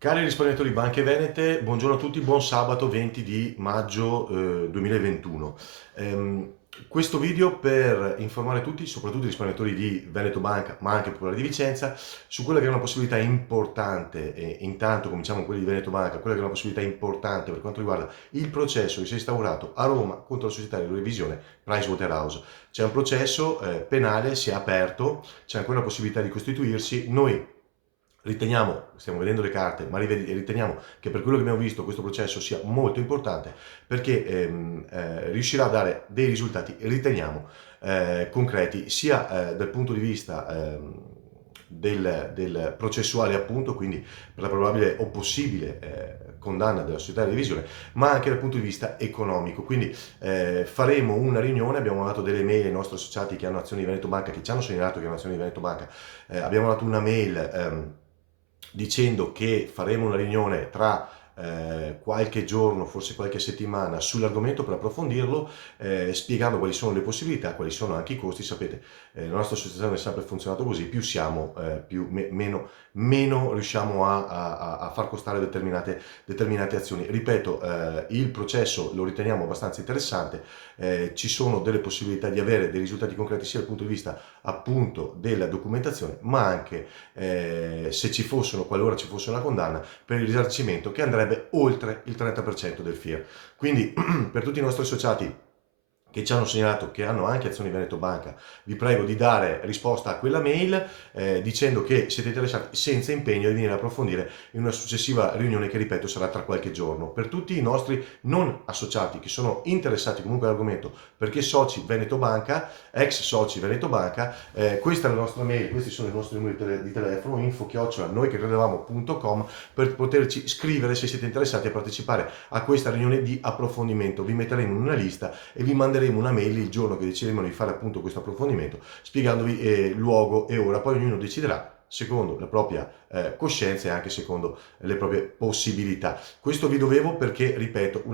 Cari risparmiatori banche venete, buongiorno a tutti, buon sabato 20 di maggio 2021. Questo video per informare tutti, soprattutto i risparmiatori di Veneto Banca, ma anche Popolare di Vicenza, su quella che è una possibilità importante, e intanto cominciamo con quelli di Veneto Banca, quella che è una possibilità importante per quanto riguarda il processo che si è instaurato a Roma contro la società di revisione Pricewaterhouse. C'è un processo penale, si è aperto, c'è ancora la possibilità di costituirsi. Noi riteniamo, stiamo vedendo le carte, ma riteniamo che per quello che abbiamo visto questo processo sia molto importante perché riuscirà a dare dei risultati, riteniamo, concreti, sia dal punto di vista del processuale appunto, quindi per la probabile o possibile condanna della società di revisione, ma anche dal punto di vista economico. Quindi faremo una riunione, abbiamo mandato delle mail ai nostri associati che hanno azioni di Veneto Banca, che ci hanno segnalato che hanno azioni di Veneto Banca, abbiamo mandato una mail dicendo che faremo una riunione tra qualche giorno, forse qualche settimana, sull'argomento per approfondirlo, spiegando quali sono le possibilità, quali sono anche i costi. Sapete, la nostra associazione è sempre funzionato così: più siamo, meno riusciamo a far costare determinate azioni. Ripeto, il processo lo riteniamo abbastanza interessante, ci sono delle possibilità di avere dei risultati concreti sia dal punto di vista appunto della documentazione, ma anche se ci fossero, qualora ci fosse una condanna, per il risarcimento che andrebbe oltre il 30% del FIR. Quindi per tutti i nostri associati che ci hanno segnalato che hanno anche azioni Veneto Banca, vi prego di dare risposta a quella mail dicendo che siete interessati senza impegno di venire a approfondire in una successiva riunione che, ripeto, sarà tra qualche giorno. Per tutti i nostri non associati che sono interessati comunque all'argomento, perché soci Veneto Banca, ex soci Veneto Banca, questa è la nostra mail, questi sono i nostri numeri di telefono, info@noichecredevamo.com, per poterci scrivere se siete interessati a partecipare a questa riunione di approfondimento. Vi metteremo in una lista e vi manderemo una mail il giorno che decideremo di fare appunto questo approfondimento, spiegandovi luogo e ora. Poi ognuno deciderà secondo la propria coscienza e anche secondo le proprie possibilità. Questo vi dovevo perché, ripeto,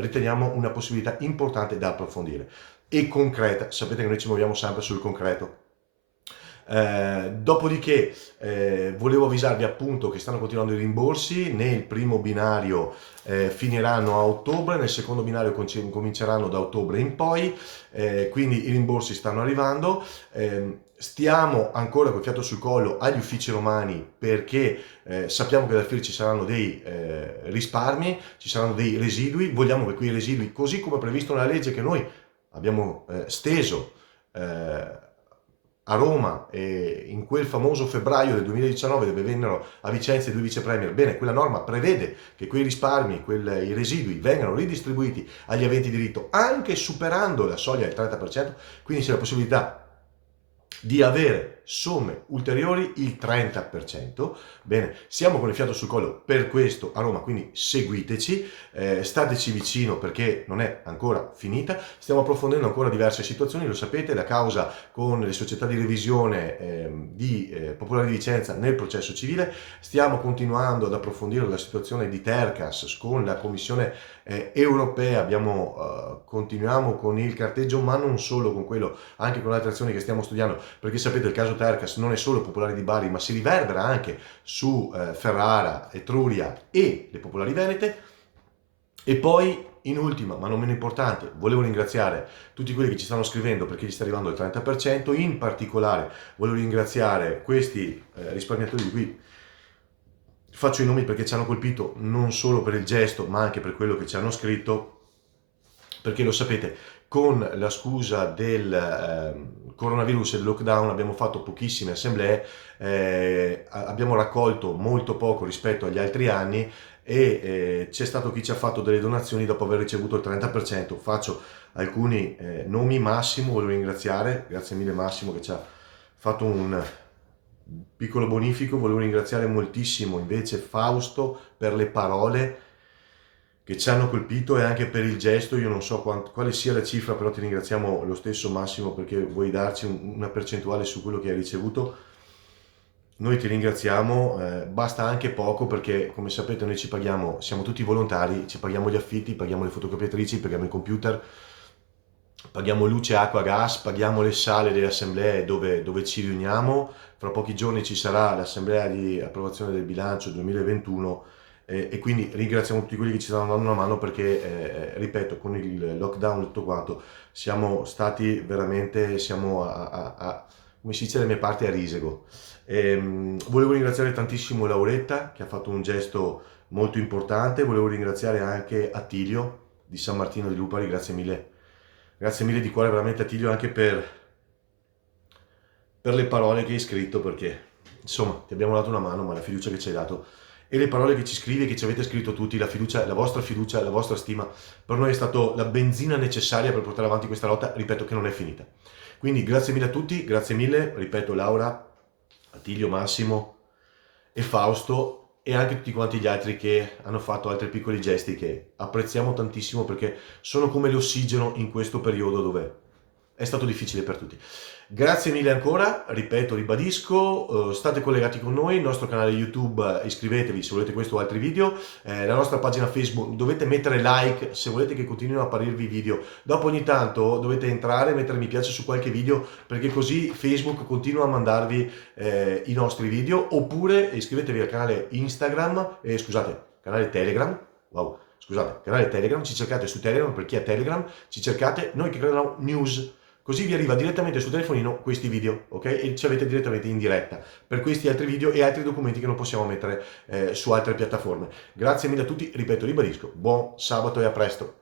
riteniamo una possibilità importante da approfondire e concreta. Sapete che noi ci muoviamo sempre sul concreto. Dopodiché volevo avvisarvi appunto che stanno continuando i rimborsi. Nel primo binario finiranno a ottobre, nel secondo binario cominceranno da ottobre in poi, quindi i rimborsi stanno arrivando. Stiamo ancora col fiato sul collo agli uffici romani perché sappiamo che dal FIR ci saranno dei risparmi, ci saranno dei residui. Vogliamo che quei residui, così come previsto nella legge che noi abbiamo steso a Roma, in quel famoso febbraio del 2019 dove vennero a Vicenza i due vice premier, bene, quella norma prevede che quei risparmi, i residui vengano ridistribuiti agli aventi diritto anche superando la soglia del 30%, quindi c'è la possibilità di avere somme ulteriori il 30%. Bene, siamo con il fiato sul collo per questo a Roma, quindi seguiteci, stateci vicino perché non è ancora finita. Stiamo approfondendo ancora diverse situazioni, lo sapete, la causa con le società di revisione di Popolare di Vicenza nel processo civile. Stiamo continuando ad approfondire la situazione di Tercas con la Commissione europea. Continuiamo con il carteggio, ma non solo con quello, anche con altre azioni che stiamo studiando, perché sapete il caso Tercas non è solo Popolari di Bari, ma si riverbera anche su Ferrara, Etruria e le Popolari Venete. E poi, in ultima, ma non meno importante, volevo ringraziare tutti quelli che ci stanno scrivendo perché gli sta arrivando il 30%, in particolare volevo ringraziare questi risparmiatori di cui faccio i nomi perché ci hanno colpito non solo per il gesto, ma anche per quello che ci hanno scritto, perché lo sapete, con la scusa del coronavirus e del lockdown abbiamo fatto pochissime assemblee, abbiamo raccolto molto poco rispetto agli altri anni e c'è stato chi ci ha fatto delle donazioni dopo aver ricevuto il 30%. Faccio alcuni nomi: Massimo, volevo ringraziare, grazie mille Massimo che ci ha fatto un piccolo bonifico. Volevo ringraziare moltissimo invece Fausto per le parole che ci hanno colpito e anche per il gesto. Io non so quale sia la cifra, però ti ringraziamo lo stesso Massimo perché vuoi darci una percentuale su quello che hai ricevuto. Noi ti ringraziamo, basta anche poco perché come sapete noi ci paghiamo, siamo tutti volontari, ci paghiamo gli affitti, paghiamo le fotocopiatrici, paghiamo i computer, paghiamo luce, acqua, gas, paghiamo le sale delle assemblee dove ci riuniamo. Fra pochi giorni ci sarà l'assemblea di approvazione del bilancio 2021 e quindi ringraziamo tutti quelli che ci stanno dando una mano perché, ripeto, con il lockdown e tutto quanto siamo stati veramente, siamo come si dice dalle mie parti, a risego. Volevo ringraziare tantissimo Lauretta che ha fatto un gesto molto importante, volevo ringraziare anche Attilio di San Martino di Lupari, grazie mille di cuore veramente Attilio anche per le parole che hai scritto, perché insomma ti abbiamo dato una mano, ma la fiducia che ci hai dato e le parole che ci scrivi e che ci avete scritto tutti, la fiducia, la vostra stima, per noi è stato la benzina necessaria per portare avanti questa lotta, ripeto che non è finita. Quindi grazie mille a tutti, grazie mille, ripeto Laura, Attilio, Massimo e Fausto e anche tutti quanti gli altri che hanno fatto altri piccoli gesti che apprezziamo tantissimo perché sono come l'ossigeno in questo periodo dove è stato difficile per tutti. Grazie mille ancora, ripeto, ribadisco, state collegati con noi, il nostro canale YouTube, iscrivetevi se volete questo o altri video, la nostra pagina Facebook, dovete mettere like se volete che continuino a apparirvi video, dopo ogni tanto dovete entrare e mettere mi piace su qualche video perché così Facebook continua a mandarvi i nostri video, oppure iscrivetevi al canale Instagram, scusate, canale Telegram, wow, scusate, canale Telegram, ci cercate su Telegram, per chi ha Telegram, ci cercate Noi che Credono News, così vi arriva direttamente sul telefonino questi video, ok? E ci avete direttamente in diretta per questi altri video e altri documenti che non possiamo mettere su altre piattaforme. Grazie mille a tutti, ripeto, ribadisco, buon sabato e a presto.